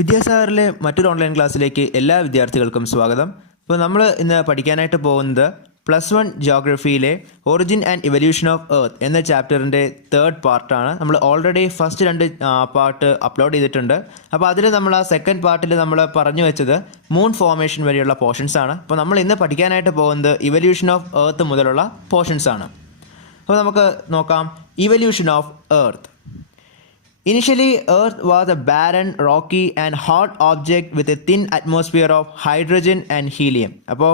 വിദ്യാസാഗറിലെ മറ്റൊരു ഓൺലൈൻ ക്ലാസ്സിലേക്ക് എല്ലാ വിദ്യാർത്ഥികൾക്കും സ്വാഗതം. ഇപ്പോൾ നമ്മൾ ഇന്ന് പഠിക്കാനായിട്ട് പോകുന്നത് +1 ജിയോഗ്രഫിയിലെ origin and evolution of earth എന്ന ചാപ്റ്ററിൻ്റെ 3rd പാർട്ടാണ്. നമ്മൾ ഓൾറെഡി ഫസ്റ്റ് 2 പാർട്ട് അപ്ലോഡ് ചെയ്തിട്ടുണ്ട്. അപ്പോൾ അതിൽ നമ്മൾ ആ സെക്കൻഡ് പാർട്ടിൽ നമ്മൾ പറഞ്ഞു വെച്ചത് മൂൺ ഫോർമേഷൻ വരെയുള്ള പോർഷൻസ് ആണ്. അപ്പോൾ നമ്മൾ ഇന്ന് പഠിക്കാനായിട്ട് പോകുന്നത് ഇവല്യൂഷൻ ഓഫ് എർത്ത് മുതലുള്ള പോർഷൻസ് ആണ്. അപ്പോൾ നമുക്ക് നോക്കാം. Evolution of earth. Initially, Earth was a barren, rocky and hot object with a thin atmosphere of hydrogen and helium. അപ്പോൾ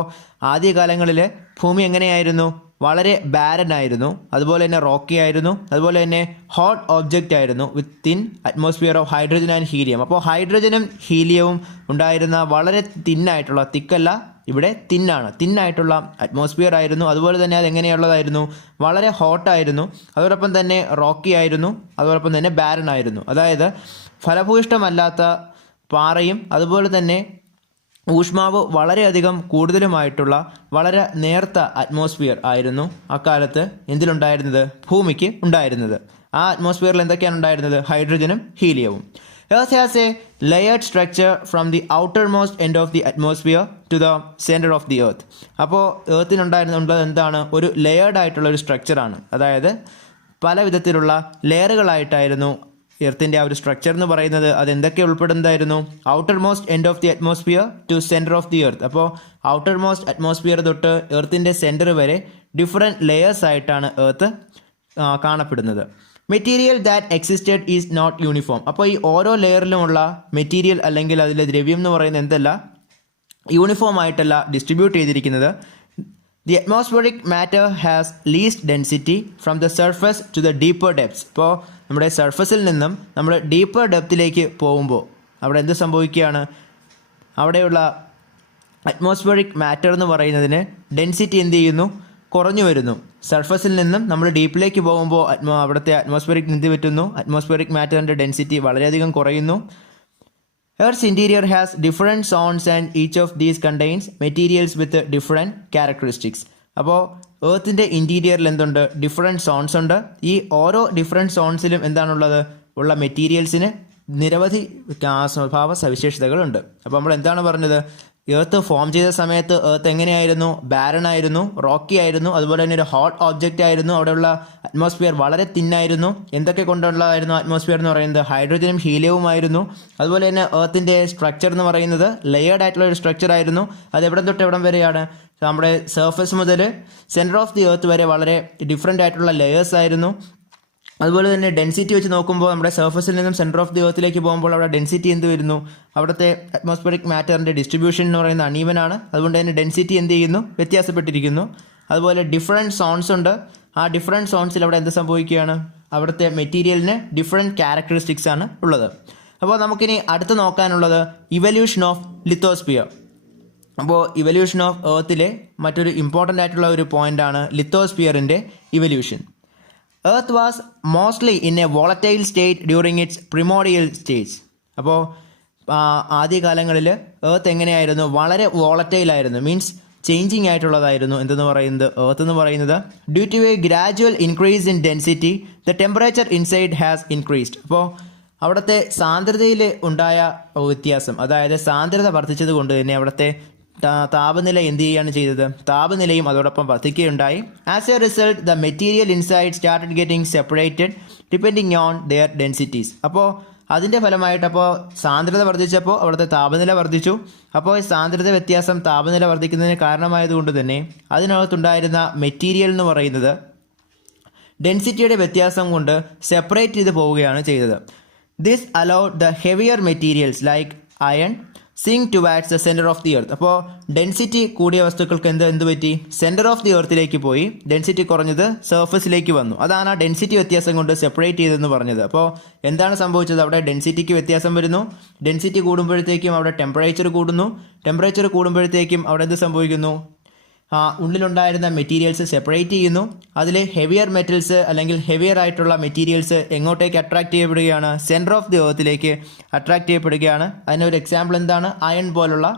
ആദ്യകാലങ്ങളിൽ ഭൂമി എങ്ങനെയായിരുന്നു? വളരെ ബാരൻ ആയിരുന്നു, അതുപോലെ തന്നെ റോക്കി ആയിരുന്നു, അതുപോലെ തന്നെ ഹോട്ട് ഒബ്ജക്റ്റ് ആയിരുന്നു with thin atmosphere of hydrogen and helium. അപ്പോൾ ഹൈഡ്രജനും ഹീലിയവും ഉണ്ടായിരുന്ന വളരെ തിന്നായിട്ടുള്ള, തിക്കല്ല, ഇവിടെ തിന്നായിട്ടുള്ള അറ്റ്മോസ്ഫിയർ ആയിരുന്നു. അതുപോലെ തന്നെ അതെങ്ങനെയുള്ളതായിരുന്നു? വളരെ ഹോട്ടായിരുന്നു, അതോടൊപ്പം തന്നെ റോക്കി ആയിരുന്നു, അതോടൊപ്പം തന്നെ ബാരൻ ആയിരുന്നു. അതായത് ഫലഭൂയിഷ്ടമല്ലാത്ത പാറയും അതുപോലെ തന്നെ ഊഷ്മാവ് വളരെയധികം കൂടുതലുമായിട്ടുള്ള വളരെ നേർത്ത അറ്റ്മോസ്ഫിയർ ആയിരുന്നു അക്കാലത്ത് എന്തിലുണ്ടായിരുന്നത്? ഭൂമിക്ക് ഉണ്ടായിരുന്നത്. ആ അറ്റ്മോസ്ഫിയറിൽ എന്തൊക്കെയാണ് ഉണ്ടായിരുന്നത്? ഹൈഡ്രജനും ഹീലിയവും. Earth has a layered structure from the outermost end of the atmosphere to the center of the earth. അപ്പോൾ എർത്തിനുണ്ടായിരുന്നുള്ളത് എന്താണ്? ഒരു ലെയേർഡ് ആയിട്ടുള്ള ഒരു സ്ട്രക്ചറാണ്. അതായത് പല വിധത്തിലുള്ള ലെയറുകളായിട്ടായിരുന്നു എർത്തിൻ്റെ ആ ഒരു സ്ട്രക്ചർ എന്ന് പറയുന്നത്. അതെന്തൊക്കെ ഉൾപ്പെടുന്നതായിരുന്നു? Outermost end of the atmosphere to centre of the earth. അപ്പോൾ ഔട്ടർ മോസ്റ്റ് അറ്റ്മോസ്ഫിയർ തൊട്ട് എർത്തിൻ്റെ സെൻറ്റർ വരെ ഡിഫറെൻറ്റ് ലെയേഴ്സ് ആയിട്ടാണ് എർത്ത് കാണപ്പെടുന്നത്. Material that existed is not uniform. അപ്പോൾ ഈ ഓരോ ലെയറിലുമുള്ള മെറ്റീരിയൽ അല്ലെങ്കിൽ അതിലെ ദ്രവ്യം എന്ന് പറയുന്നത് എന്തല്ല? യൂണിഫോം ആയിട്ടല്ല ഡിസ്ട്രിബ്യൂട്ട് ചെയ്തിരിക്കുന്നത്. The atmospheric matter has least density from the surface to the deeper depths. ഇപ്പോൾ നമ്മുടെ സർഫസിൽ നിന്നും നമ്മൾ ഡീപ്പർ ഡെപ്തിലേക്ക് പോകുമ്പോൾ അവിടെ എന്ത് സംഭവിക്കുകയാണ്? അവിടെയുള്ള അറ്റ്മോസ്ഫിയറിക് മാറ്റർ എന്ന് പറയുന്നതിന് ഡെൻസിറ്റി എന്ത് ചെയ്യുന്നു? കുറഞ്ഞു വരുന്നു. സർഫസിൽ നിന്നും നമ്മൾ ഡീപ്പിലേക്ക് പോകുമ്പോൾ അവിടുത്തെ അറ്റ്മോസ്ഫിയറിക് എന്ത് പറ്റുന്നു? അറ്റ്മോസ്ഫിയറിക് മാറ്ററിൻ്റെ ഡെൻസിറ്റി വളരെയധികം കുറയുന്നു. Earth's interior has different zones and each of these contains materials with different characteristics. അപ്പോൾ എർത്തിൻ്റെ ഇൻറ്റീരിയറിൽ എന്തുണ്ട്? ഡിഫറെൻറ്റ് സോൺസ് ഉണ്ട്. ഈ ഓരോ ഡിഫറെൻറ്റ് സോൺസിലും എന്താണുള്ളത്? ഉള്ള മെറ്റീരിയൽസിന് നിരവധി സ്വഭാവ സവിശേഷതകളുണ്ട്. അപ്പോൾ നമ്മൾ എന്താണ് പറഞ്ഞത്? എർത്ത് ഫോം ചെയ്ത സമയത്ത് എർത്ത് എങ്ങനെയായിരുന്നു? ബാരൻ ആയിരുന്നു, റോക്കി ആയിരുന്നു, അതുപോലെ തന്നെ ഒരു ഹോട്ട് ഓബ്ജക്റ്റ് ആയിരുന്നു. അവിടെയുള്ള അറ്റ്മോസ്ഫിയർ വളരെ തിന്നായിരുന്നു. എന്തൊക്കെ കൊണ്ടുള്ളതായിരുന്നു അറ്റ്മോസ്ഫിയർ എന്ന് പറയുന്നത്? ഹൈഡ്രജനും ഹീലിയവുമായിരുന്നു. അതുപോലെ തന്നെ എർത്തിൻ്റെ സ്ട്രക്ചർ എന്ന് പറയുന്നത് ലെയേർഡ് ആയിട്ടുള്ള ഒരു സ്ട്രക്ചർ ആയിരുന്നു. അത് എവിടെ തൊട്ട് എവിടം വരെയാണ്? നമ്മുടെ സർഫസ് മുതൽ സെൻറ്റർ ഓഫ് ദി എർത്ത് വരെ വളരെ ഡിഫറെൻ്റ് ആയിട്ടുള്ള ലെയേഴ്സ് ആയിരുന്നു. അതുപോലെ തന്നെ ഡെൻസിറ്റി വെച്ച് നോക്കുമ്പോൾ നമ്മുടെ സർഫസിൽ നിന്നും സെൻറ്റർ ഓഫ് ദി എർത്തിലേക്ക് പോകുമ്പോൾ അവിടെ ഡെൻസിറ്റി എന്ത് വരുന്നു? അവിടുത്തെ അറ്റ്മോസ്ഫിയറിക് മാറ്ററിൻ്റെ ഡിസ്ട്രിബ്യൂഷൻ എന്ന് പറയുന്നത് അണീവനാണ്. അതുകൊണ്ട് തന്നെ ഡെൻസിറ്റി എന്ത് ചെയ്യുന്നു? വ്യത്യാസപ്പെട്ടിരിക്കുന്നു. അതുപോലെ ഡിഫറെൻറ്റ് സോൺസ് ഉണ്ട്. ആ ഡിഫറെൻറ്റ് സോൺസിൽ അവിടെ എന്ത് സംഭവിക്കുകയാണ്? അവിടുത്തെ മെറ്റീരിയലിന് ഡിഫറെൻറ്റ് ക്യാരക്ടറിസ്റ്റിക്സ് ആണ് ഉള്ളത്. അപ്പോൾ നമുക്കിനി അടുത്ത് നോക്കാനുള്ളത് ഇവല്യൂഷൻ ഓഫ് ലിത്തോസ്ഫിയർ. അപ്പോൾ ഇവല്യൂഷൻ ഓഫ് എർത്തിലെ മറ്റൊരു ഇമ്പോർട്ടൻ്റ് ആയിട്ടുള്ള ഒരു പോയിൻ്റാണ് ലിത്തോസ്ഫിയറിൻ്റെ evolution. Earth was mostly in a volatile state during its primordial stage. അപ്പോൾ ആദ്യകാലങ്ങളിൽ എർത്ത് എങ്ങനെയായിരുന്നു? വളരെ വോളറ്റൈൽ ആയിരുന്നു, മീൻസ് ചേഞ്ചിങ് ആയിട്ടുള്ളതായിരുന്നു. എന്തെന്ന് പറയുന്നത്? എർത്ത് എന്ന് പറയുന്നത് due to a gradual increase in density the temperature inside has increased. അപ്പോൾ അവിടുത്തെ സാന്ദ്രതയിൽ ഉണ്ടായ വ്യത്യാസം, അതായത് സാന്ദ്രത വർദ്ധിച്ചത് കൊണ്ട് തന്നെ അവിടുത്തെ താപനില എന്ത് ചെയ്യുകയാണ് ചെയ്തത്? താപനിലയും അതോടൊപ്പം വർദ്ധിക്കുകയുണ്ടായി. As a result the material inside started getting separated depending on their densities. അപ്പോൾ അതിൻ്റെ ഫലമായിട്ട് അപ്പോൾ സാന്ദ്രത വർദ്ധിച്ചപ്പോൾ അവിടുത്തെ താപനില വർദ്ധിച്ചു. അപ്പോൾ ഈ സാന്ദ്രത വ്യത്യാസം താപനില വർദ്ധിക്കുന്നതിന് കാരണമായതുകൊണ്ട് തന്നെ അതിനകത്തുണ്ടായിരുന്ന മെറ്റീരിയൽ എന്ന് പറയുന്നത് ഡെൻസിറ്റിയുടെ വ്യത്യാസം കൊണ്ട് സെപ്പറേറ്റ് ചെയ്ത് പോവുകയാണ് ചെയ്തത്. This allowed the heavier materials like iron sink towards the centre of the earth. അപ്പോൾ ഡെൻസിറ്റി കൂടിയ വസ്തുക്കൾക്ക് എന്ത് പറ്റി? സെൻറ്റർ ഓഫ് ദി എർത്തിലേക്ക് പോയി. ഡെൻസിറ്റി കുറഞ്ഞത് സർഫസിലേക്ക് വന്നു. അതാണ് ആ ഡെൻസിറ്റി വ്യത്യാസം കൊണ്ട് സെപ്പറേറ്റ് ചെയ്തെന്ന് പറഞ്ഞത്. അപ്പോൾ എന്താണ് സംഭവിച്ചത്? അവിടെ ഡെൻസിറ്റിക്ക് വ്യത്യാസം വരുന്നു. ഡെൻസിറ്റി കൂടുമ്പോഴത്തേക്കും അവിടെ ടെമ്പറേച്ചർ കൂടുന്നു. ടെമ്പറേച്ചർ കൂടുമ്പോഴത്തേക്കും അവിടെ എന്ത് സംഭവിക്കുന്നു? ഉള്ളിലുണ്ടായിരുന്ന മെറ്റീരിയൽസ് സെപ്പറേറ്റ് ചെയ്യുന്നു. അതിൽ ഹെവിയർ മെറ്റൽസ് അല്ലെങ്കിൽ ഹെവിയർ ആയിട്ടുള്ള മെറ്റീരിയൽസ് എങ്ങോട്ടേക്ക് അട്രാക്ട് ചെയ്യപ്പെടുകയാണ്? സെൻറ്റർ ഓഫ് ദി എർത്തിലേക്ക് അട്രാക്ട് ചെയ്യപ്പെടുകയാണ്. അതിനൊരു എക്സാമ്പിൾ എന്താണ്? അയൺ പോലുള്ള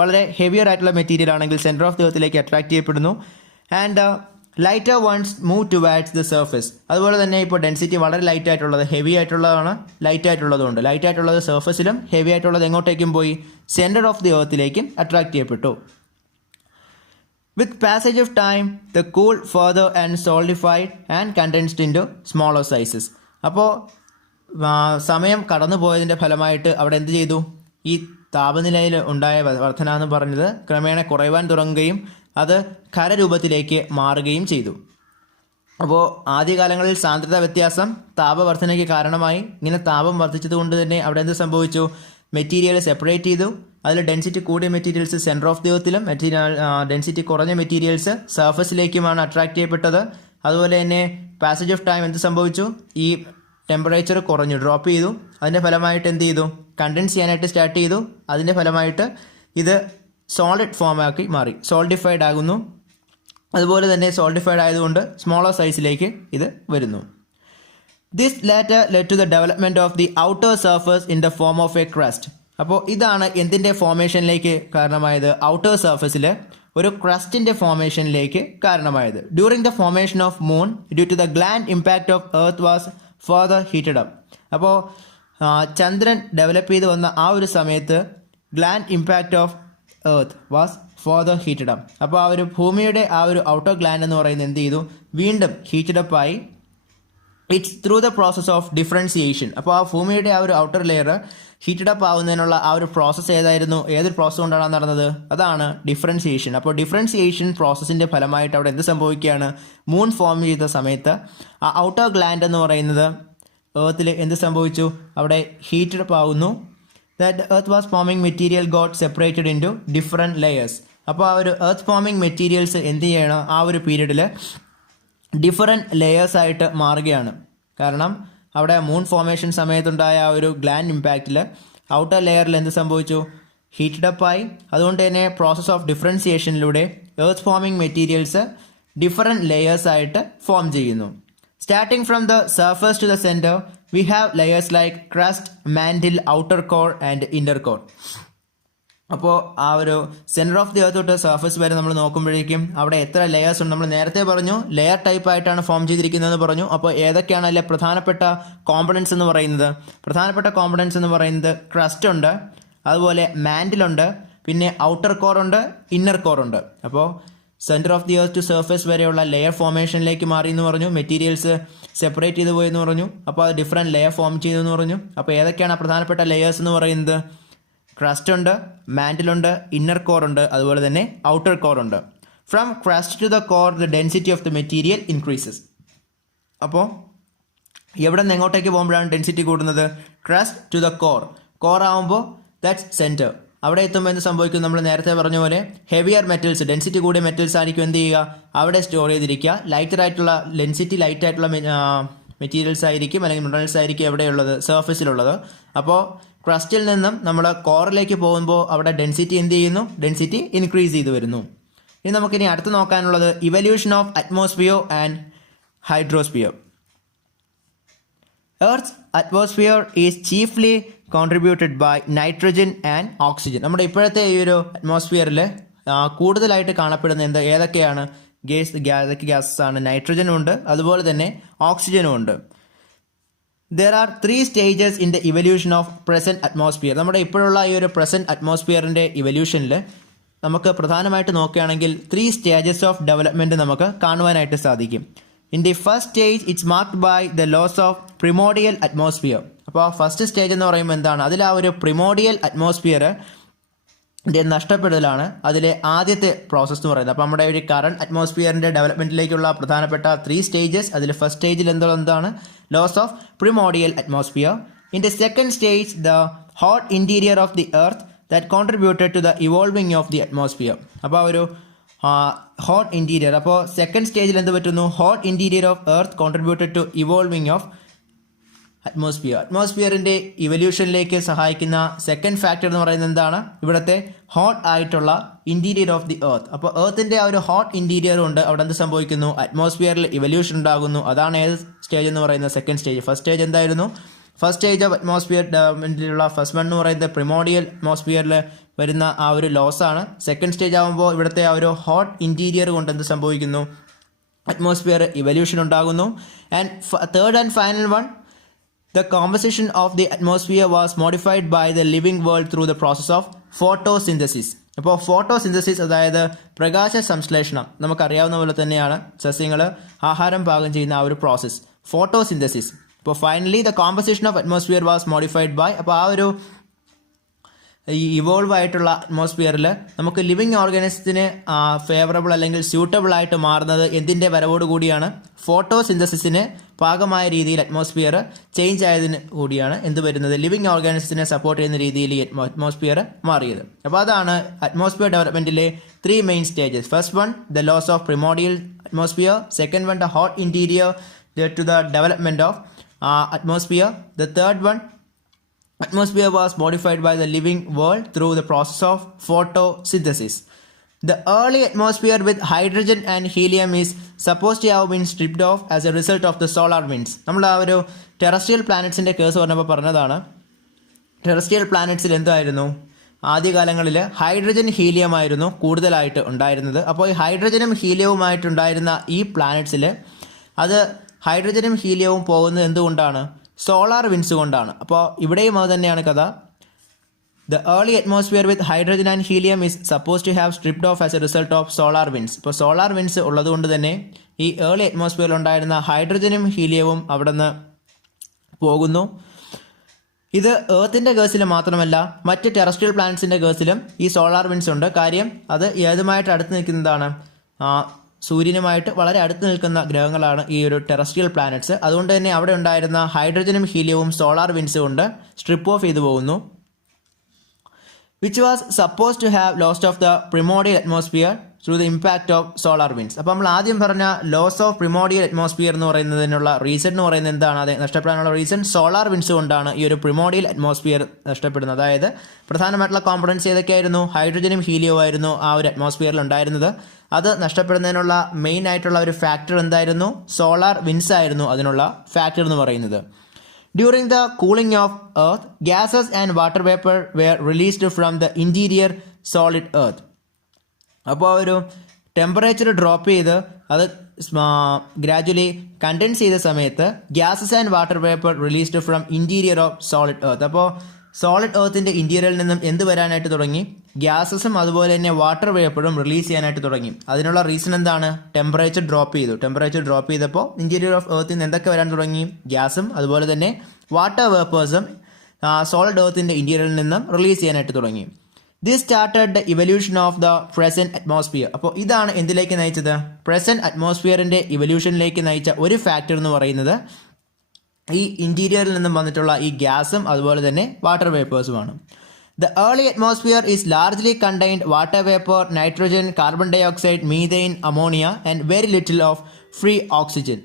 വളരെ ഹെവിയർ ആയിട്ടുള്ള മെറ്റീരിയൽ ആണെങ്കിൽ സെൻറ്റർ ഓഫ് ദി എർത്തിലേക്ക് അട്രാക്ട് ചെയ്യപ്പെടുന്നു. And lighter ones move towards the surface. അതുപോലെ തന്നെ ഇപ്പോൾ ഡെൻസിറ്റി വളരെ ലൈറ്റ് ആയിട്ടുള്ളത് ഹെവി ആയിട്ടുള്ളതാണ്, ലൈറ്റ് ആയിട്ടുള്ളതുകൊണ്ട്. ലൈറ്റ് ആയിട്ടുള്ളത് സർഫസിലും ഹെവി ആയിട്ടുള്ളത് എങ്ങോട്ടേക്കും പോയി? സെൻറ്റർ ഓഫ് ദി എർത്തിലേക്കും അട്രാക്ട് ചെയ്യപ്പെട്ടു. With passage of time the cool further and solidified and condensed into smaller sizes. അപ്പോൾ സമയം കടന്നു പോയതിൻ്റെ ഫലമായിട്ട് അവിടെ എന്ത് ചെയ്തു? ഈ താപനിലയിൽ ഉണ്ടായ വർധന എന്ന് പറഞ്ഞത് ക്രമേണ കുറയുവാൻ തുടങ്ങുകയും അത് ഖരരൂപത്തിലേക്ക് മാറുകയും ചെയ്തു. അപ്പോൾ ആദ്യകാലങ്ങളിൽ സാന്ദ്രത വ്യത്യാസം താപവർധനയ്ക്ക് കാരണമായി. ഇങ്ങനെ താപം വർദ്ധിച്ചത് കൊണ്ട് തന്നെ അവിടെ എന്ത് സംഭവിച്ചു? മെറ്റീരിയൽ സെപ്പറേറ്റ് ചെയ്തു. അതിൽ ഡെൻസിറ്റി കൂടിയ മെറ്റീരിയൽസ് സെൻറ്റർ ഓഫ് ദി എർത്തിലും ഡെൻസിറ്റി കുറഞ്ഞ മെറ്റീരിയൽസ് സർഫസിലേക്കുമാണ് അട്രാക്ട് ചെയ്യപ്പെട്ടത്. അതുപോലെ തന്നെ പാസേജ് ഓഫ് ടൈം എന്ത് സംഭവിച്ചു? ഈ ടെമ്പറേച്ചർ കുറഞ്ഞു, ഡ്രോപ്പ് ചെയ്തു. അതിൻ്റെ ഫലമായിട്ട് എന്ത് ചെയ്തു? കണ്ടൻസ് ചെയ്യാനായിട്ട് സ്റ്റാർട്ട് ചെയ്തു. അതിൻ്റെ ഫലമായിട്ട് ഇത് സോളിഡ് ഫോമാക്കി മാറി, സോളിഡിഫൈഡ് ആകുന്നു. അതുപോലെ തന്നെ സോളിഡിഫൈഡ് ആയതുകൊണ്ട് സ്മോളർ സൈസിലേക്ക് ഇത് വരുന്നു. This later led to the development of the outer surface in the form of a crust. അപ്പോൾ ഇതാണ് എന്തിൻ്റെ ഫോമേഷനിലേക്ക് കാരണമായത്? ഔട്ടർ സർഫസിൽ ഒരു ക്രസ്റ്റിൻ്റെ ഫോമേഷനിലേക്ക് കാരണമായത്. During the formation of moon due to the gland impact of earth was further heated up. അപ്പോൾ ചന്ദ്രൻ ഡെവലപ്പ് ചെയ്ത് വന്ന ആ ഒരു സമയത്ത് gland impact of earth was further heated up. അപ്പോൾ ആ ഒരു ഭൂമിയുടെ ആ ഒരു ഔട്ടർ ഗ്ലാൻഡ് എന്ന് പറയുന്നത് എന്ത് ചെയ്തു? വീണ്ടും ഹീറ്റഡ് അപ്പ് ആയി. It's through the process of differentiation. അപ്പോൾ ആ ഭൂമിയുടെ ആ ഒരു ഔട്ടർ ലെയർ ഹീറ്റഡ് അപ്പ് ആവുന്നതിനുള്ള ആ ഒരു പ്രോസസ്സ് ഏതായിരുന്നു? ഏതൊരു പ്രോസസ്സ് കൊണ്ടാണ് നടന്നത്? അതാണ് ഡിഫറൻസിയേഷൻ. അപ്പോൾ ഡിഫറൻസിയേഷൻ പ്രോസസ്സിൻ്റെ ഫലമായിട്ട് അവിടെ എന്ത് സംഭവിക്കുകയാണ്? മൂൺ ഫോം ചെയ്ത സമയത്ത് ആ ഔട്ടർ ഗ്ലാൻഡ് എന്ന് പറയുന്നത് എർത്തിൽ എന്ത് സംഭവിച്ചു? അവിടെ ഹീറ്റഡ് അപ്പ് ആവുന്നു. That earth was forming material got separated into different layers. അപ്പോൾ ആ ഒരു എർത്ത് ഫോമിങ് മെറ്റീരിയൽസ് എന്ത് ചെയ്യണം? ആ ഒരു പീരീഡിൽ ഡിഫറെൻറ്റ് ലെയേഴ്സായിട്ട് മാറുകയാണ്. കാരണം അവിടെ മൂൺ ഫോമേഷൻ സമയത്തുണ്ടായ ആ ഒരു ഗ്ലാൻഡ് ഇമ്പാക്റ്റിൽ ഔട്ടർ ലെയറിൽ എന്ത് സംഭവിച്ചു? ഹീറ്റഡ് അപ്പായി. അതുകൊണ്ട് തന്നെ പ്രോസസ് ഓഫ് ഡിഫറൻസിയേഷനിലൂടെ എർത്ത് ഫോമിങ് മെറ്റീരിയൽസ് ഡിഫറെൻറ്റ് ലെയേഴ്സായിട്ട് ഫോം ചെയ്യുന്നു. Starting from the surface to the centre we have layers like crust, mantle, outer core and inner core. അപ്പോൾ ആ ഒരു സെൻറ്റർ ഓഫ് ദി എർത്ത് തൊട്ട് സർഫസ് വരെ നമ്മൾ നോക്കുമ്പോഴേക്കും അവിടെ എത്ര ലെയേഴ്സ് ഉണ്ട്? നമ്മൾ നേരത്തെ പറഞ്ഞു ലെയർ ടൈപ്പ് ആയിട്ടാണ് ഫോം ചെയ്തിരിക്കുന്നതെന്ന് പറഞ്ഞു. അപ്പോൾ ഏതൊക്കെയാണ് അതിലെ പ്രധാനപ്പെട്ട കോമ്പണൻസ് എന്ന് പറയുന്നത്? പ്രധാനപ്പെട്ട കോമ്പണൻസ് എന്ന് പറയുന്നത് ക്രസ്റ്റ് ഉണ്ട്, അതുപോലെ മാൻഡിലുണ്ട്, പിന്നെ ഔട്ടർ കോർ ഉണ്ട്, ഇന്നർ കോർ ഉണ്ട്. അപ്പോൾ centre of the earth to surface വരെയുള്ള ലെയർ ഫോമേഷനിലേക്ക് മാറി എന്ന് പറഞ്ഞു. മെറ്റീരിയൽസ് സെപ്പറേറ്റ് ചെയ്ത് പോയി എന്ന് പറഞ്ഞു. അപ്പോൾ അത് ഡിഫറെൻറ്റ് ലെയർ ഫോം ചെയ്തു എന്ന് പറഞ്ഞു. അപ്പോൾ ഏതൊക്കെയാണ് പ്രധാനപ്പെട്ട ലെയേഴ്സ് എന്ന് പറയുന്നത്? ക്രസ്റ്റ് ഉണ്ട്, മാൻഡിലുണ്ട്, ഇന്നർ കോർ ഉണ്ട്, അതുപോലെ തന്നെ ഔട്ടർ കോർ ഉണ്ട്. From crust to the core the density of the material increases. അപ്പോൾ എവിടെ നിന്ന് എങ്ങോട്ടേക്ക് പോകുമ്പോഴാണ് ഡെൻസിറ്റി കൂടുന്നത്? Crust to the core. Core ആകുമ്പോൾ ദാറ്റ്സ് സെൻറ്റർ. അവിടെ എത്തുമ്പോൾ എന്ത് സംഭവിക്കും? നമ്മൾ നേരത്തെ പറഞ്ഞ പോലെ ഹെവിയർ മെറ്റൽസ്, ഡെൻസിറ്റി കൂടിയ മെറ്റൽസ് ആയിരിക്കും എന്ത് ചെയ്യുക? അവിടെ സ്റ്റോർ ചെയ്തിരിക്കുക. ലൈറ്റർ ആയിട്ടുള്ള ഡെൻസിറ്റി ലൈറ്റ് ആയിട്ടുള്ള മെറ്റീരിയൽസ് ആയിരിക്കും, അല്ലെങ്കിൽ മിനറൽസ് ആയിരിക്കും എവിടെയുള്ളത്? സർഫസിലുള്ളത്. അപ്പോൾ ക്രസ്റ്റിൽ നിന്നും നമ്മൾ കോറിലേക്ക് പോകുമ്പോൾ അവിടെ ഡെൻസിറ്റി എന്ത് ചെയ്യുന്നു? ഡെൻസിറ്റി ഇൻക്രീസ് ചെയ്ത് വരുന്നു. ഇനി നമുക്കിനി അടുത്ത് നോക്കാനുള്ളത് evolution of atmosphere and hydrosphere. Earth's atmosphere is chiefly contributed by nitrogen and oxygen. നമ്മുടെ ഇപ്പോഴത്തെ ഈ ഒരു അറ്റ്മോസ്ഫിയറിൽ കൂടുതലായിട്ട് കാണപ്പെടുന്ന ഏതൊക്കെയാണ് ഗ്യാസസ് ആണ്? നൈട്രജനും ഉണ്ട്, അതുപോലെ തന്നെ ഓക്സിജനും ഉണ്ട്. There are 3 stages in the evolution of present atmosphere. നമ്മുടെ ഇപ്പോഴുള്ള ഈ ഒരു പ്രസൻറ്റ് അറ്റ്മോസ്ഫിയറിൻ്റെ ഇവല്യൂഷനിൽ നമുക്ക് പ്രധാനമായിട്ട് നോക്കുകയാണെങ്കിൽ 3 stages ഓഫ് ഡെവലപ്മെൻറ്റ് നമുക്ക് കാണുവാനായിട്ട് സാധിക്കും. In the first stage it's marked by the loss of primordial atmosphere. അപ്പോൾ ഫസ്റ്റ് സ്റ്റേജ് എന്ന് പറയുമ്പോൾ എന്താണ്? അതിൽ ആ ഒരു പ്രിമോഡിയൽ അറ്റ്മോസ്ഫിയർ നഷ്ടപ്പെടലാണ് അതിലെ ആദ്യത്തെ പ്രോസസ്സ് എന്ന് പറയുന്നത്. അപ്പോൾ നമ്മുടെ ഒരു കറണ്ട് അറ്റ്മോസ്ഫിയറിൻ്റെ ഡെവലപ്മെൻറ്റിലേക്കുള്ള പ്രധാനപ്പെട്ട 3 സ്റ്റേജസ്. അതിൽ ഫസ്റ്റ് സ്റ്റേജിൽ എന്താണ്? Loss of primordial atmosphere. In the second stage the hot interior of the earth that contributed to the evolving of the atmosphere. അപ്പോൾ ഒരു ഹോട്ട് ഇൻറ്റീരിയർ, അപ്പോൾ സെക്കൻഡ് സ്റ്റേജിൽ എന്ത് പറ്റുന്നു? Hot interior of earth contributed to evolving of atmosphere. അറ്റ്മോസ്ഫിയറിൻ്റെ ഇവല്യൂഷനിലേക്ക് സഹായിക്കുന്ന second factor എന്ന് പറയുന്നത് എന്താണ്? ഇവിടുത്തെ ഹോട്ട് ആയിട്ടുള്ള ഇൻറ്റീരിയർ ഓഫ് ദി എർത്ത്. അപ്പോൾ എർത്തിൻ്റെ ആ ഒരു ഹോട്ട് ഇൻറ്റീരിയർ കൊണ്ട് അവിടെ എന്ത് സംഭവിക്കുന്നു? അറ്റ്മോസ്ഫിയറിൽ ഇവല്യൂഷൻ ഉണ്ടാകുന്നു. അതാണ് ഏത് സ്റ്റേജ് എന്ന് പറയുന്നത്? Second stage. ഫസ്റ്റ് സ്റ്റേജ് എന്തായിരുന്നു? ഫസ്റ്റ് സ്റ്റേജ് ഓഫ് അറ്റ്മോസ്ഫിയർ ഡെവലപ്മെൻറ്റിലുള്ള ഫസ്റ്റ് വൺ എന്ന് പറയുന്നത് പ്രിമോഡിയൽ അറ്റ്മോസ്ഫിയറിൽ വരുന്ന ആ ഒരു ലോസാണ്. സെക്കൻഡ് സ്റ്റേജ് ആകുമ്പോൾ ഇവിടുത്തെ ആ ഒരു ഹോട്ട് ഇൻറ്റീരിയർ കൊണ്ട് എന്ത് സംഭവിക്കുന്നു? അറ്റ്മോസ്ഫിയർ ഇവല്യൂഷൻ ഉണ്ടാകുന്നു. And third and final one, the composition of the atmosphere was modified by the living world through the process of photosynthesis. അപ്പോൾ ഫോട്ടോസിന്തസിസ് അതായത് പ്രകാശ സംശ്ലേഷണം നമുക്കറിയാവുന്ന പോലെ തന്നെയാണ് സസ്യങ്ങൾ ആഹാരം പാകം ചെയ്യുന്ന ആ ഒരു പ്രോസസ്സ് ഫോട്ടോസിന്തസിസ്. അപ്പോൾ finally the composition of atmosphere was modified by, അപ്പോൾ ആ ഒരു ഈ ഇവോൾവ് ആയിട്ടുള്ള അറ്റ്മോസ്ഫിയറിൽ നമുക്ക് ലിവിങ് ഓർഗാനിസത്തിന് ഫേവറബിൾ അല്ലെങ്കിൽ സ്യൂട്ടബിൾ ആയിട്ട് മാറുന്നത് എന്തിൻ്റെ വരവോട് കൂടിയാണ്? ഫോട്ടോസിന്തസിസിന് പാകമായ രീതിയിൽ അറ്റ്മോസ്ഫിയർ ചേഞ്ച് ആയതിന് കൂടിയാണ് എന്ത് വരുന്നത്? ലിവിങ് ഓർഗാനിസത്തിനെ സപ്പോർട്ട് ചെയ്യുന്ന രീതിയിൽ ഈ അറ്റ്മോസ്ഫിയർ മാറിയത്. അപ്പോൾ അതാണ് അറ്റ്മോസ്ഫിയർ ഡെവലപ്മെൻറ്റിലെ 3 main stages. First one, the loss of primordial atmosphere. Second one, the hot interior to the development of atmosphere. The third one, atmosphere was modified by the living world through the process of photosynthesis. The early atmosphere with hydrogen and helium is supposed to have been stripped off as a result of the solar winds. നമ്മൾ ആ ഒരു terrestrial പ്ലാനറ്റ്സിൻ്റെ case പറഞ്ഞപ്പോൾ പറഞ്ഞതാണ്. Terrestrial പ്ലാനറ്റ്സിൽ എന്തായിരുന്നു? ആദ്യകാലങ്ങളിൽ hydrogen helium ആയിരുന്നു കൂടുതലായിട്ട് ഉണ്ടായിരുന്നത്. അപ്പോൾ ഈ ഹൈഡ്രജനും ഹീലിയവുമായിട്ടുണ്ടായിരുന്ന ഈ പ്ലാനറ്റ്സിൽ അത് ഹൈഡ്രജനും ഹീലിയവും പോകുന്നത് എന്തുകൊണ്ടാണ്? സോളാർ വിൻഡ്സ് കൊണ്ടാണ്. അപ്പോൾ ഇവിടെയും അത് തന്നെയാണ് കഥ. The early atmosphere with hydrogen and helium is suppose to have stripped off as a result of solar winds. ഇപ്പോൾ സോളാർ വിൻഡ്സ് ഉള്ളതുകൊണ്ട് തന്നെ ഈ ഏർലി അറ്റ്മോസ്ഫിയറിൽ ഉണ്ടായിരുന്ന ഹൈഡ്രജനും ഹീലിയവും അവിടെ നിന്ന് പോകുന്നു. ഇത് ഏർത്തിൻ്റെ കേസിൽ മാത്രമല്ല മറ്റ് ടെറസ്ട്രിയൽ പ്ലാനറ്റ്സിൻ്റെ കേസിലും ഈ സോളാർ വിൻഡ്സ് ഉണ്ട്. കാര്യം അത് ഏതുമായിട്ട് അടുത്ത് നിൽക്കുന്നതാണ്? സൂര്യനുമായിട്ട് വളരെ അടുത്ത് നിൽക്കുന്ന ഗ്രഹങ്ങളാണ് ഈ ഒരു ടെറസ്ട്രിയൽ പ്ലാനറ്റ്സ്. അതുകൊണ്ട് തന്നെ അവിടെ ഉണ്ടായിരുന്ന ഹൈഡ്രജനും ഹീലിയവും സോളാർ വിൻഡ്സ് കൊണ്ട് സ്ട്രിപ്പ് ഓഫ് ചെയ്തു പോകുന്നു. Which was suppose to have lost off the primordial atmosphere through the impact of solar winds. അപ്പോൾ നമ്മൾ ആദ്യം പറഞ്ഞ ലോസ് ഓഫ് പ്രിമോഡിയൽ അറ്റ്മോസ്ഫിയർ എന്ന് പറയുന്നതിനുള്ള റീസൺ എന്ന് പറയുന്നത് എന്താണ്? അത് നഷ്ടപ്പെടാനുള്ള റീസൺ സോളാർ വിൻഡ്സ് കൊണ്ടാണ് ഈ ഒരു പ്രിമോഡിയൽ അറ്റ്മോസ്ഫിയർ നഷ്ടപ്പെടുന്നത്. അതായത് പ്രധാനമായിട്ടുള്ള കോമ്പണൻസ് ഏതൊക്കെയായിരുന്നു? ഹൈഡ്രജനും ഹീലിയവും ആയിരുന്നു ആ ഒരു അറ്റ്മോസ്ഫിയറിൽ ഉണ്ടായിരുന്നത്. അത് നഷ്ടപ്പെടുന്നതിനുള്ള മെയിൻ ആയിട്ടുള്ള ഒരു ഫാക്ടർ എന്തായിരുന്നു? സോളാർ വിൻഡ്സ് ആയിരുന്നു അതിനുള്ള ഫാക്ടർ എന്ന് പറയുന്നത്. During the cooling of earth, gases and water vapour were released from the interior solid earth. അപ്പോൾ ഒരു ടെമ്പറേച്ചർ ഡ്രോപ്പ് ചെയ്ത് അത് ഗ്രാജുവലി കണ്ടൻസ് ചെയ്ത സമയത്ത് gases and water vapour released from interior of solid earth. അപ്പോൾ solid എർത്തിൻ്റെ ഇൻറ്റീരിയറിൽ നിന്നും എന്ത് വരാനായിട്ട് തുടങ്ങി? ഗ്യാസസും അതുപോലെ തന്നെ വാട്ടർ വേപ്പറും റിലീസ് ചെയ്യാനായിട്ട് തുടങ്ങി. അതിനുള്ള റീസൺ എന്താണ്? ടെമ്പറേച്ചർ ഡ്രോപ്പ് ചെയ്തു. ടെമ്പറേച്ചർ ഡ്രോപ്പ് ചെയ്തപ്പോൾ ഇൻറ്റീരിയർ ഓഫ് എർത്തിൽ നിന്ന് എന്തൊക്കെ വരാൻ തുടങ്ങി? ഗ്യാസും അതുപോലെ തന്നെ വാട്ടർ വേപ്പേഴ്സും സോളിഡ് എർത്തിൻ്റെ ഇൻറ്റീരിയറിൽ നിന്നും റിലീസ് ചെയ്യാനായിട്ട് തുടങ്ങി. This started the evolution of the present atmosphere. അപ്പോൾ ഇതാണ് എന്തിലേക്ക് നയിച്ചത്? പ്രസൻറ്റ് അറ്റ്മോസ്ഫിയറിൻ്റെ ഇവല്യൂഷനിലേക്ക് നയിച്ച ഒരു ഫാക്ടർ എന്ന് പറയുന്നത് ഈ ഇൻറ്റീരിയറിൽ നിന്നും വന്നിട്ടുള്ള ഈ ഗ്യാസും അതുപോലെ തന്നെ വാട്ടർ വേപ്പേഴ്സുമാണ്. The early atmosphere is largely contained water vapour, nitrogen, carbon dioxide, methane, ammonia and very little of free oxygen.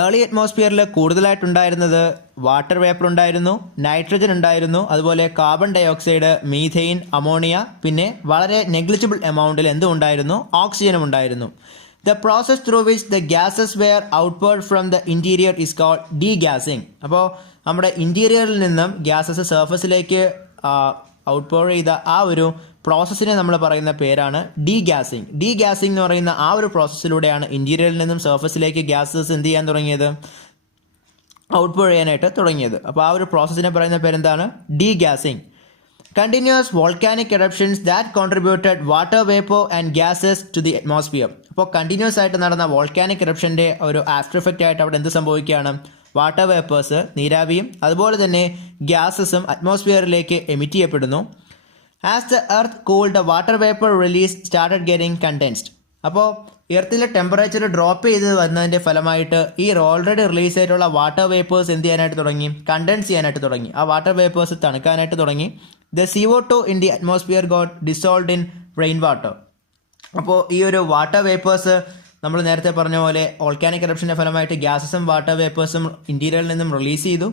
Early അറ്റ്മോസ്ഫിയറിൽ കൂടുതലായിട്ടുണ്ടായിരുന്നത് വാട്ടർ വേപ്പർ ഉണ്ടായിരുന്നു, നൈട്രജൻ ഉണ്ടായിരുന്നു, അതുപോലെ carbon dioxide, methane, ammonia, പിന്നെ വളരെ നെഗ്ലിജിബിൾ എമൗണ്ടിൽ എന്തും ഉണ്ടായിരുന്നു? ഓക്സിജനും ഉണ്ടായിരുന്നു. The process through which the gases were outward from the interior is called degassing. അപ്പോൾ നമ്മുടെ ഇൻറ്റീരിയറിൽ നിന്നും ഗ്യാസസ് സർഫസിലേക്ക് ഔട്ട്പോർ ചെയ്ത ആ ഒരു പ്രോസസ്സിനെ നമ്മൾ പറയുന്ന പേരാണ് ഡീഗ്യാസിങ്. ഡീഗ്യാസിങ് എന്ന് പറയുന്ന ആ ഒരു പ്രോസസ്സിലൂടെയാണ് ഇൻറ്റീരിയറിൽ നിന്നും സർഫസിലേക്ക് ഗ്യാസസ് എന്ത് ചെയ്യാൻ തുടങ്ങിയത്? ഔട്ട്പോർ ചെയ്യാനായിട്ട് തുടങ്ങിയത്. അപ്പോൾ ആ ഒരു പ്രോസസ്സിനെ പറയുന്ന പേരെന്താണ്? ഡീഗ്യാസിങ്. Continuous volcanic eruptions that contributed water vapor and gases to the atmosphere. അപ്പോൾ കണ്ടിന്യൂസ് ആയിട്ട് നടന്ന വോൾക്കാനിക് ഇറപ്ഷൻ്റെ ഒരു ആഫ്റ്റർ എഫക്റ്റ് ആയിട്ട് അവിടെ എന്ത് സംഭവിക്കുകയാണ്? വാട്ടർ വേപ്പേഴ്സ്, നീരാവിയും അതുപോലെ തന്നെ ഗ്യാസസും അറ്റ്മോസ്ഫിയറിലേക്ക് എമിറ്റ് ചെയ്യപ്പെടുന്നു. As the earth cooled, the water vapour release started getting condensed. അപ്പോൾ എർത്തിലെ ടെമ്പറേച്ചർ ഡ്രോപ്പ് ചെയ്ത് വരുന്നതിൻ്റെ ഫലമായിട്ട് ഈ ഓൾറെഡി റിലീസ് ആയിട്ടുള്ള വാട്ടർ വേപ്പേഴ്സ് എന്ത് ചെയ്യാനായിട്ട് തുടങ്ങി? കണ്ടൻസ് ചെയ്യാനായിട്ട് തുടങ്ങി. ആ വാട്ടർ വേപ്പേഴ്സ് തണുക്കാനായിട്ട് തുടങ്ങി. The CO2 in the atmosphere got dissolved in rain water. അപ്പോൾ ഈ ഒരു വാട്ടർ വേപ്പേഴ്സ് നമ്മൾ നേരത്തെ പറഞ്ഞ പോലെ വോൾക്കാനിക് എറപ്ഷൻ്റെ ഫലമായിട്ട് ഗ്യാസസും വാട്ടർ വേപ്പേഴ്സും ഇൻറ്റീരിയറിൽ നിന്നും റിലീസ് ചെയ്തു.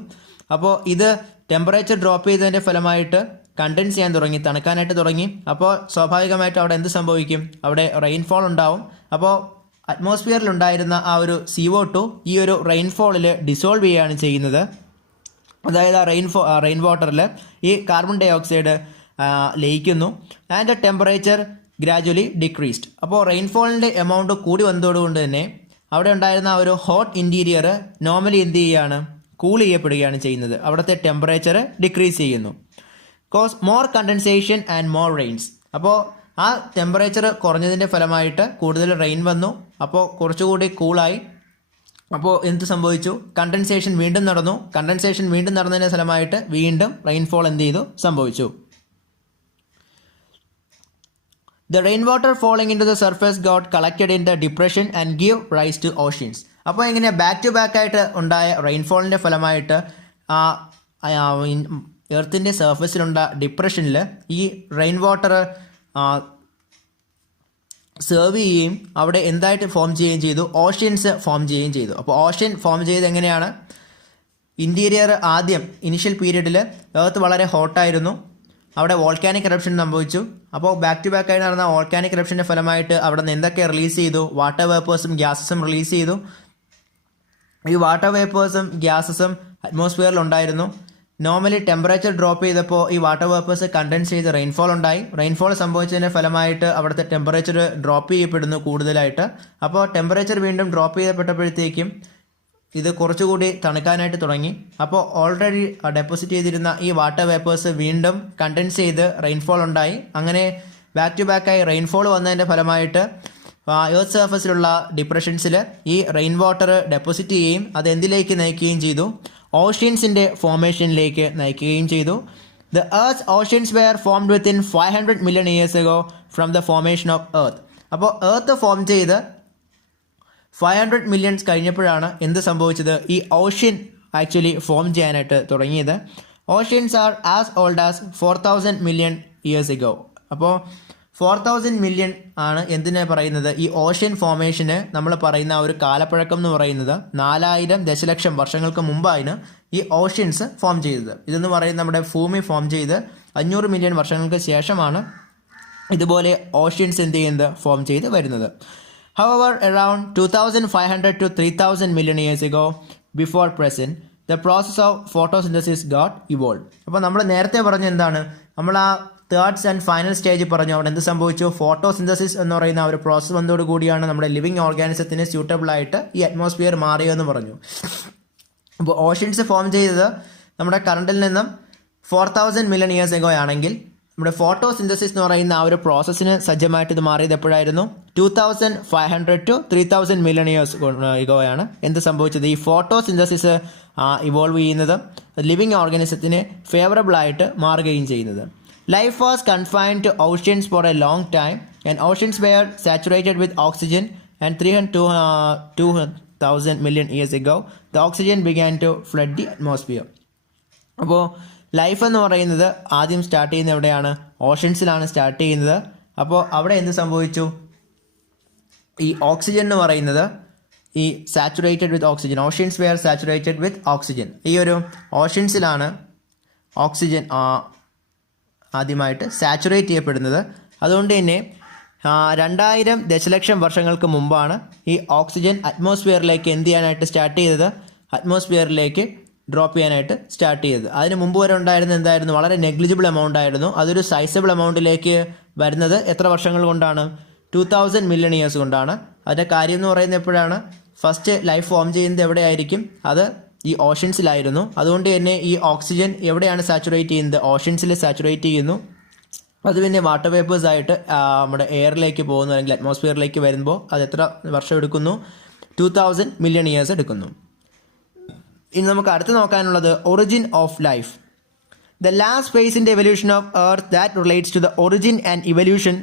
അപ്പോൾ ഇത് ടെമ്പറേച്ചർ ഡ്രോപ്പ് ചെയ്തതിൻ്റെ ഫലമായിട്ട് കണ്ടൻസ് ചെയ്യാൻ തുടങ്ങി, തണുക്കാനായിട്ട് തുടങ്ങി. അപ്പോൾ സ്വാഭാവികമായിട്ട് അവിടെ എന്ത് സംഭവിക്കും? അവിടെ റെയിൻഫോൾ ഉണ്ടാവും. അപ്പോൾ അറ്റ്മോസ്ഫിയറിൽ ഉണ്ടായിരുന്ന ആ ഒരു CO2 ഈ ഒരു റെയിൻഫോളിൽ ഡിസോൾവ് ചെയ്യുകയാണ് ചെയ്യുന്നത്. അതായത് ആ റെയിൻ വാട്ടറിൽ ഈ കാർബൺ ഡൈ ഓക്സൈഡ് ലയിക്കുന്നു. And temperature gradually decreased. അപ്പോൾ റെയിൻഫോളിൻ്റെ എമൗണ്ട് കൂടി വന്നതോടുകൊണ്ട് തന്നെ അവിടെ ഉണ്ടായിരുന്ന ആ ഒരു ഹോട്ട് ഇൻറ്റീരിയർ നോർമലി എന്ത് ചെയ്യുകയാണ്, കൂൾ ചെയ്യപ്പെടുകയാണ് ചെയ്യുന്നത്. അവിടുത്തെ ടെമ്പറേച്ചർ ഡിക്രീസ് ചെയ്യുന്നു. Cause more condensation and more rains. അപ്പോൾ ആ ടെമ്പറേച്ചർ കുറഞ്ഞതിൻ്റെ ഫലമായിട്ട് കൂടുതൽ റെയിൻ വന്നു. അപ്പോൾ കുറച്ചുകൂടി കൂളായി. അപ്പോൾ എന്ത് സംഭവിച്ചു, കണ്ടൻസേഷൻ വീണ്ടും നടന്നു. കണ്ടൻസേഷൻ വീണ്ടും നടന്നതിൻ്റെ ഫലമായിട്ട് വീണ്ടും റെയിൻഫോൾ എന്ത് ചെയ്തു, സംഭവിച്ചു. The rainwater falling into the surface got collected in the depression and give rise to oceans. അപ്പോൾ ഇങ്ങനെ ബാക്ക് ടു ബാക്ക് ആയിട്ട് ഉണ്ടായ റെയിൻഫോളിൻ്റെ ഫലമായിട്ട് എർത്തിൻ്റെ സർഫസിലുണ്ട ഡിപ്രഷനിൽ ഈ റെയിൻ വാട്ടർ സെർവ് ചെയ്യുകയും അവിടെ എന്തായിട്ട് ഫോം ചെയ്യുകയും ചെയ്തു, ഓഷ്യൻസ് ഫോം ചെയ്യുകയും ചെയ്തു. അപ്പോൾ ഓഷ്യൻ ഫോം ചെയ്ത് എങ്ങനെയാണ്, ഇൻറ്റീരിയർ ആദ്യം ഇനിഷ്യൽ പീരീഡിൽ എർത്ത് വളരെ ഹോട്ടായിരുന്നു, അവിടെ വോൾക്കാനിക് എറപ്ഷൻ സംഭവിച്ചു. അപ്പോൾ ബാക്ക് ടു ബാക്ക് ആയിട്ട് നടന്ന വോൾക്കാനിക് എറപ്ഷൻ്റെ ഫലമായിട്ട് അവിടെ നിന്ന് എന്തൊക്കെ റിലീസ് ചെയ്തു, വാട്ടർ വേപ്പേഴ്സും ഗ്യാസസും റിലീസ് ചെയ്തു. ഈ വാട്ടർ വേപ്പേഴ്സും ഗ്യാസസും അറ്റ്മോസ്ഫിയറിൽ ഉണ്ടായിരുന്നു. നോർമലി ടെമ്പറേച്ചർ ഡ്രോപ്പ് ചെയ്തപ്പോൾ ഈ വാട്ടർ വേപ്പേഴ്സ് കണ്ടൻസ് ചെയ്ത് റെയിൻഫോൾ ഉണ്ടായി. റെയിൻഫോൾ സംഭവിച്ചതിൻ്റെ ഫലമായിട്ട് അവിടുത്തെ ടെമ്പറേച്ചർ ഡ്രോപ്പ് ചെയ്യപ്പെടുന്നു കൂടുതലായിട്ട്. അപ്പോൾ ടെമ്പറേച്ചർ വീണ്ടും ഡ്രോപ്പ് ചെയ്യപ്പെട്ടപ്പോഴത്തേക്കും ഇത് കുറച്ചുകൂടി തണുക്കാനായിട്ട് തുടങ്ങി. അപ്പോൾ ഓൾറെഡി ഡെപ്പോസിറ്റ് ചെയ്തിരുന്ന ഈ വാട്ടർ വേപ്പേഴ്സ് വീണ്ടും കണ്ടൻസ് ചെയ്ത് റെയിൻഫോൾ ഉണ്ടായി. അങ്ങനെ ബാക്ക് ടു ബാക്കായി റെയിൻഫോൾ വന്നതിൻ്റെ ഫലമായിട്ട് എർത്ത് സർഫസിലുള്ള ഡിപ്രഷൻസിൽ ഈ റെയിൻ വാട്ടർ ഡെപ്പോസിറ്റ് ചെയ്യുകയും അത് എന്തിലേക്ക് നയിക്കുകയും ചെയ്തു, ഓഷ്യൻസിൻ്റെ ഫോർമേഷനിലേക്ക് നയിക്കുകയും ചെയ്തു. The earth oceans were formed within 500 million years ago from the formation of earth. അപ്പോൾ എർത്ത് ഫോം ചെയ്ത് 500 million കഴിഞ്ഞപ്പോഴാണ് എന്ത് സംഭവിച്ചത്, ഈ ഓഷ്യൻ ആക്ച്വലി ഫോം ചെയ്യാനായിട്ട് തുടങ്ങിയത്. Oceans R as old as 4000 million years ago. അപ്പോൾ 4000 million ആണ് എന്തിനാ പറയുന്നത്, ഈ ഓഷ്യൻ ഫോർമേഷന് നമ്മൾ പറയുന്ന ഒരു കാലപ്പഴക്കം എന്ന് പറയുന്നത് 4000 ദശലക്ഷം വർഷങ്ങൾക്ക് മുമ്പാണ് ഈ ഓഷ്യൻസ് ഫോം ചെയ്തത്. ഇതെന്ന് പറയുന്നത് നമ്മുടെ ഭൂമി ഫോം ചെയ്ത് 500 million വർഷങ്ങൾക്ക് ശേഷമാണ് ഇതുപോലെ ഓഷ്യൻസ് എന്ത് ചെയ്യുന്നത്, ഫോം ചെയ്ത് വരുന്നത്. However, around 2500 to 3000 million years ago, before present, the process of photosynthesis got evolved. അപ്പോൾ നമ്മൾ നേരത്തെ പറഞ്ഞ എന്താണ്, നമ്മൾ ആ തേർഡ്സ് ആൻഡ് ഫൈനൽ സ്റ്റേജ് പറഞ്ഞു. അവിടെ എന്ത് സംഭവിച്ചു, ഫോട്ടോസിന്തസിസ് എന്ന് പറയുന്ന ഒരു പ്രോസസ്സ് വന്നതോട് കൂടിയാണ് നമ്മുടെ ലിവിങ് ഓർഗാനിസത്തിന് സ്യൂട്ടബിൾ ആയിട്ട് ഈ അറ്റ്മോസ്ഫിയർ മാറിയെന്ന് പറഞ്ഞു. അപ്പോൾ ഓഷ്യൻസ് ഫോം ചെയ്തത് നമ്മുടെ കറണ്ടിൽ നിന്നും 4000 million years ago ആണെങ്കിൽ നമ്മുടെ ഫോട്ടോസിന്തസിസ് എന്ന് പറയുന്ന ആ ഒരു പ്രോസസ്സിന് സജ്ജമായിട്ട് ഇത് മാറിയത് എപ്പോഴായിരുന്നു, 2500 to 3000 million years ago ആണ് എന്ത് സംഭവിച്ചത്, ഈ ഫോട്ടോസിന്തസിസ് ഇവോൾവ് ചെയ്യുന്നത് ലിവിങ് ഓർഗാനിസത്തിന് ഫേവറബിൾ ആയിട്ട് മാറുകയും ചെയ്യുന്നത്. Life was confined to oceans for a long time and oceans were saturated with oxygen and 200,000 million years ago the oxygen began to flood the atmosphere. അപ്പോൾ ലൈഫ് എന്ന് പറയുന്നത് ആദ്യം start ചെയ്യുന്നത് എവിടെയാണ്, ഓഷ്യൻസിലാണ് സ്റ്റാർട്ട് ചെയ്യുന്നത്. അപ്പോൾ അവിടെ എന്ത് സംഭവിച്ചു, ഈ ഓക്സിജൻ എന്ന് പറയുന്നത് ഈ saturated with oxygen, oceans were saturated with oxygen, ഈ ഒരു ഓഷ്യൻസിലാണ് ഓക്സിജൻ ആദ്യമായിട്ട് സാച്ചുറേറ്റ് ചെയ്യപ്പെടുന്നത്. അതുകൊണ്ട് തന്നെ 2000 ദശലക്ഷം വർഷങ്ങൾക്ക് മുമ്പാണ് ഈ ഓക്സിജൻ അറ്റ്മോസ്ഫിയറിലേക്ക് എന്ത് ചെയ്യാനായിട്ട് സ്റ്റാർട്ട് ചെയ്തത്, അറ്റ്മോസ്ഫിയറിലേക്ക് ഡ്രോപ്പ് ചെയ്യാനായിട്ട് സ്റ്റാർട്ട് ചെയ്തത്. അതിന് മുമ്പ് വരെ ഉണ്ടായിരുന്നത് എന്തായിരുന്നു, വളരെ നെഗ്ലിജിബിൾ എമൗണ്ട് ആയിരുന്നു. അതൊരു സൈസബിൾ എമൗണ്ടിലേക്ക് വരുന്നത് എത്ര വർഷങ്ങൾ കൊണ്ടാണ്, 2000 million years കൊണ്ടാണ്. അതിൻ്റെ കാര്യം എന്ന് പറയുന്നത് എപ്പോഴാണ്, ഫസ്റ്റ് ലൈഫ് ഫോം ചെയ്യുന്നത് എവിടെയായിരിക്കും, അത് ഈ ഓഷ്യൻസിലായിരുന്നു. അതുകൊണ്ട് തന്നെ ഈ ഓക്സിജൻ എവിടെയാണ് സാച്ചുറേറ്റ് ചെയ്യുന്നത്, ഓഷ്യൻസിൽ സാച്ചുറേറ്റ് ചെയ്യുന്നു. അത് പിന്നെ വാട്ടർ വേപ്പേഴ്സ് ആയിട്ട് നമ്മുടെ എയറിലേക്ക് പോകുന്നു, അല്ലെങ്കിൽ അറ്റ്മോസ്ഫിയറിലേക്ക് വരുമ്പോൾ അത് എത്ര വർഷം എടുക്കുന്നു, 2000 million years എടുക്കുന്നു. ഇനി നമുക്ക് അടുത്ത് നോക്കാനുള്ളത് origin of life. The last phase in the evolution of earth that relates to the origin and evolution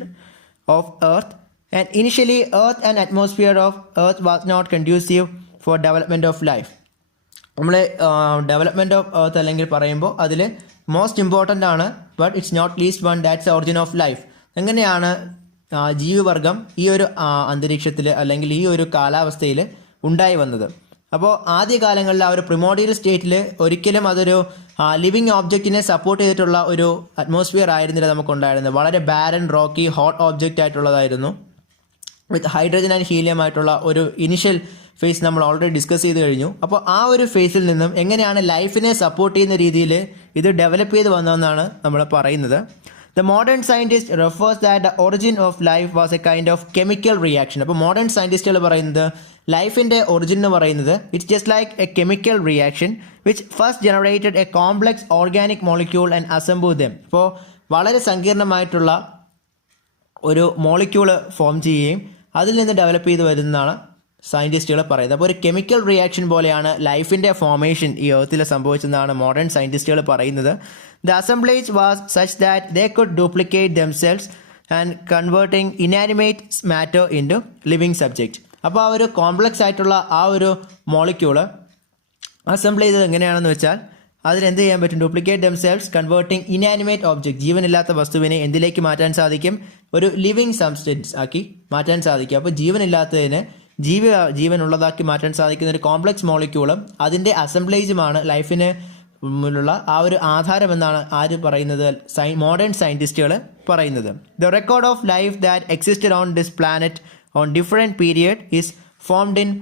of earth. And initially earth and atmosphere of earth was not conducive for development of life. നമ്മൾ development of earth അല്ലെങ്കിൽ പറയുമ്പോൾ അതിൽ most important ആണ്, but it's not least one, that's origin of life. എങ്ങനെയാണ് ജീവിവർഗം ഈ ഒരു അന്തരീക്ഷത്തിൽ അല്ലെങ്കിൽ ഈ ഒരു കാലാവസ്ഥയിൽ ഉണ്ടായി വന്നത്. അപ്പോൾ ആദ്യകാലങ്ങളിൽ ആ ഒരു പ്രിമോഡിയൽ സ്റ്റേറ്റിൽ ഒരിക്കലും അതൊരു ലിവിങ് ഓബ്ജക്റ്റിനെ സപ്പോർട്ട് ചെയ്തിട്ടുള്ള ഒരു അറ്റ്മോസ്ഫിയർ ആയിരുന്നില്ല നമുക്കുണ്ടായിരുന്നത്. വളരെ ബാരൻ, റോക്കി, ഹോട്ട് ഓബ്ജക്റ്റ് ആയിട്ടുള്ളതായിരുന്നു. വിത്ത് ഹൈഡ്രജൻ ആൻഡ് ഹീലിയം ആയിട്ടുള്ള ഒരു ഇനിഷ്യൽ ഫേസ് നമ്മൾ ഓൾറെഡി ഡിസ്കസ് ചെയ്ത് കഴിഞ്ഞു. അപ്പോൾ ആ ഒരു ഫേസിൽ നിന്നും എങ്ങനെയാണ് ലൈഫിനെ സപ്പോർട്ട് ചെയ്യുന്ന രീതിയിൽ ഇത് ഡെവലപ്പ് ചെയ്ത് വന്നതെന്നാണ് നമ്മൾ പറയുന്നത്. The modern scientist refers that the origin of life was a kind of chemical reaction. അപ്പോൾ മോഡേൺ സയൻറ്റിസ്റ്റുകൾ പറയുന്നത് ലൈഫിൻ്റെ ഒറിജിൻ എന്ന് പറയുന്നത് it's just like A chemical reaction which first generated A complex organic molecule and assemble dum. അപ്പോൾ വളരെ സങ്കീർണമായിട്ടുള്ള ഒരു molecule form ചെയ്യുകയും അതിൽ നിന്ന് ഡെവലപ്പ് ചെയ്ത് വരുന്നതാണ് സയൻറ്റിസ്റ്റുകൾ പറയുന്നത്. അപ്പോൾ ഒരു കെമിക്കൽ റിയാക്ഷൻ പോലെയാണ് ലൈഫിൻ്റെ ഫോർമേഷൻ ഈ എർത്തിൽ സംഭവിച്ചതെന്നാണ് മോഡേൺ സയൻറ്റിസ്റ്റുകൾ പറയുന്നത്. The assemblage was such that they could duplicate themselves and converting inanimate matter into living subject. അപ്പോൾ ആ ഒരു കോംപ്ലക്സ് ആയിട്ടുള്ള ആ ഒരു മോളിക്യൂള് അസംബിൾ ചെയ്തത് എങ്ങനെയാണെന്ന് വെച്ചാൽ അതിനെന്ത് ചെയ്യാൻ പറ്റും? Duplicate themselves converting inanimate object, ജീവനില്ലാത്ത വസ്തുവിനെ എന്തിലേക്ക് മാറ്റാൻ സാധിക്കും? ഒരു ലിവിങ് സബ്സ്റ്റൻസ് ആക്കി മാറ്റാൻ സാധിക്കും. അപ്പോൾ ജീവനില്ലാത്തതിന് ജീവനുള്ളതാക്കി മാറ്റാൻ സാധിക്കുന്ന ഒരു കോംപ്ലക്സ് മോളിക്യൂളും അതിൻ്റെ അസംബ്ലേജുമാണ് ലൈഫിന് മുന്നിലുള്ള ആ ഒരു ആധാരം എന്നാണ് ആര് പറയുന്നത്? മോഡേൺ സയൻറ്റിസ്റ്റുകൾ പറയുന്നത്. The record of life that existed on this planet on different period is formed in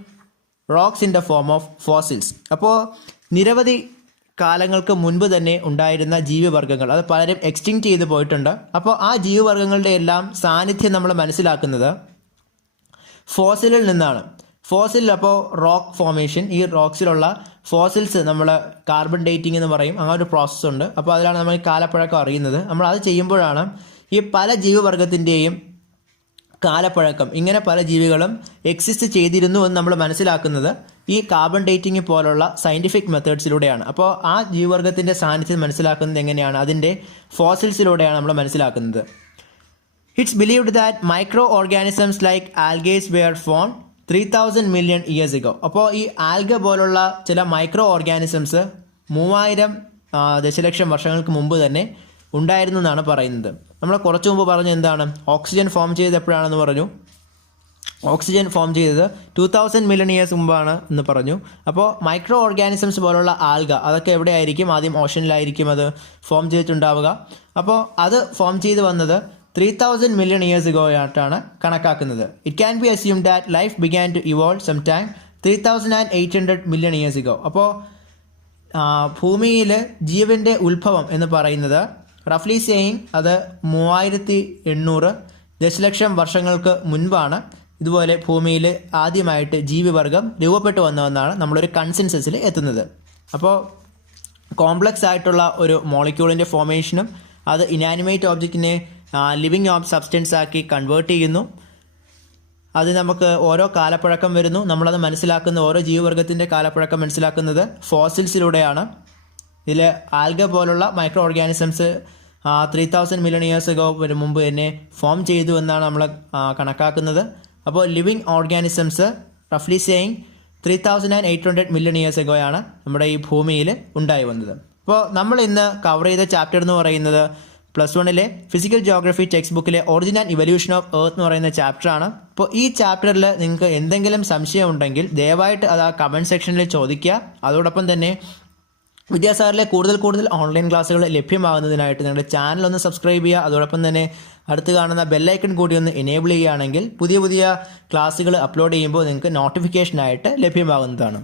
rocks in the form of fossils. അപ്പോൾ നിരവധി കാലങ്ങൾക്ക് മുൻപ് തന്നെ ഉണ്ടായിരുന്ന ജീവിവർഗ്ഗങ്ങൾ അത് പലരും എക്സ്റ്റിങ്ക്റ്റ് ചെയ്ത് പോയിട്ടുണ്ട്. അപ്പോൾ ആ ജീവിവർഗ്ഗങ്ങളുടെ എല്ലാം സാന്നിധ്യം നമ്മൾ മനസ്സിലാക്കുന്നത് ഫോസിലിൽ നിന്നാണ്. ഫോസിൽ അപ്പോൾ റോക്ക് ഫോർമേഷൻ, ഈ റോക്സിലുള്ള ഫോസിൽസ് നമ്മൾ കാർബൺ ഡേറ്റിംഗ് എന്ന് പറയും, അങ്ങനെ ഒരു പ്രോസസ്സ് ഉണ്ട്. അപ്പോൾ അതിലാണ് നമ്മൾ കാലപ്പഴക്കം അറിയുന്നത്. നമ്മൾ അത് ചെയ്യുമ്പോഴാണ് ഈ പല ജീവിവർഗത്തിൻ്റെയും കാലപ്പഴക്കം, ഇങ്ങനെ പല ജീവികളും എക്സിസ്റ്റ് ചെയ്തിരുന്നു എന്ന് നമ്മൾ മനസ്സിലാക്കുന്നത് ഈ കാർബൺ ഡേറ്റിംഗ് പോലുള്ള സയൻറ്റിഫിക് മെത്തേഡ്സിലൂടെയാണ്. അപ്പോൾ ആ ജീവിവർഗത്തിൻ്റെ സാന്നിധ്യം മനസ്സിലാക്കുന്നത് എങ്ങനെയാണ്? അതിൻ്റെ ഫോസിൽസിലൂടെയാണ് നമ്മൾ മനസ്സിലാക്കുന്നത്. It's believed that micro organisms like algae were form 3000 million years ago. അപ്പോൾ ഈ ആൽഗ പോലുള്ള ചില മൈക്രോ ഓർഗാനിസംസ് 3000 ദശലക്ഷം വർഷങ്ങൾക്ക് മുമ്പ് തന്നെ ഉണ്ടായിരുന്നു എന്നാണ് പറയുന്നത്. നമ്മൾ കുറച്ച് മുമ്പ് പറഞ്ഞു എന്താണ് ഓക്സിജൻ ഫോം ചെയ്തത് എപ്പോഴാണെന്ന് പറഞ്ഞു. ഓക്സിജൻ ഫോം ചെയ്തത് 2000 million years മുമ്പാണ് എന്ന് പറഞ്ഞു. അപ്പോൾ മൈക്രോ ഓർഗാനിസംസ് പോലുള്ള ആൽഗ അതൊക്കെ എവിടെയായിരിക്കും? ആദ്യം ഓഷനിലായിരിക്കും അത് ഫോം ചെയ്തിട്ടുണ്ടാവുക. അപ്പോൾ അത് ഫോം ചെയ്ത് വന്നത് 3000 million years ago ആയിട്ടാണ് കണക്കാക്കുന്നത്. It can be assume that life began to evolve some time 3800 million years ago. അപ്പോൾ ഭൂമിയിൽ ജീവൻ്റെ ഉത്ഭവം എന്ന് പറയുന്നത് റഫ്ലി സേയിങ് അത് 3800 ദശലക്ഷം വർഷങ്ങൾക്ക് മുൻപാണ് ഇതുപോലെ ഭൂമിയിൽ ആദ്യമായിട്ട് ജീവിവർഗം രൂപപ്പെട്ടു വന്നതെന്നാണ് നമ്മളൊരു കൺസെൻസസിൽ എത്തുന്നത്. അപ്പോൾ കോംപ്ലക്സ് ആയിട്ടുള്ള ഒരു മോളിക്യൂളിൻ്റെ ഫോർമേഷനും അത് ഇനാനിമേറ്റ് ഓബ്ജക്റ്റിനെ ലിവിങ് സബ്സ്റ്റൻസ് ആക്കി കൺവേർട്ട് ചെയ്യുന്നു. അത് നമുക്ക് ഓരോ കാലപ്പഴക്കം വരുന്നു. നമ്മളത് മനസ്സിലാക്കുന്ന ഓരോ ജീവിവർഗത്തിൻ്റെ കാലപ്പഴക്കം മനസ്സിലാക്കുന്നത് ഫോസിൽസിലൂടെയാണ്. ഇതിൽ ആൽഗ പോലുള്ള micro organisms 3000 million years ago മുമ്പ് തന്നെ ഫോം ചെയ്തു എന്നാണ് നമ്മൾ കണക്കാക്കുന്നത്. അപ്പോൾ ലിവിങ് ഓർഗാനിസംസ് റഫ്ലി സേയിങ് 3800 million years ago ആണ് നമ്മുടെ ഈ ഭൂമിയിൽ ഉണ്ടായി വന്നത്. അപ്പോൾ നമ്മൾ ഇന്ന് കവർ ചെയ്ത ചാപ്റ്റർ എന്ന് പറയുന്നത് +1 ഫിസിക്കൽ ജോഗ്രഫി ടെക്സ്റ്റ് ബുക്കിലെ origin and evolution of earth എന്ന് പറയുന്ന ചാപ്റ്ററാണ്. അപ്പോൾ ഈ ചാപ്റ്ററിൽ നിങ്ങൾക്ക് എന്തെങ്കിലും സംശയം ഉണ്ടെങ്കിൽ ദയവായിട്ട് അത് ആ കമൻറ്റ് സെക്ഷനിൽ ചോദിക്കുക. അതോടൊപ്പം തന്നെ വിദ്യാസാഗറിലെ കൂടുതൽ ഓൺലൈൻ ക്ലാസ്സുകൾ ലഭ്യമാകുന്നതിനായിട്ട് നിങ്ങളുടെ ചാനൽ ഒന്ന് സബ്സ്ക്രൈബ് ചെയ്യുക. അതോടൊപ്പം തന്നെ അടുത്ത് കാണുന്ന ബെല്ലൈക്കൺ കൂടി ഒന്ന് എനേബിൾ ചെയ്യുകയാണെങ്കിൽ പുതിയ ക്ലാസ്സുകൾ അപ്ലോഡ് ചെയ്യുമ്പോൾ നിങ്ങൾക്ക് നോട്ടിഫിക്കേഷനായിട്ട് ലഭ്യമാകുന്നതാണ്.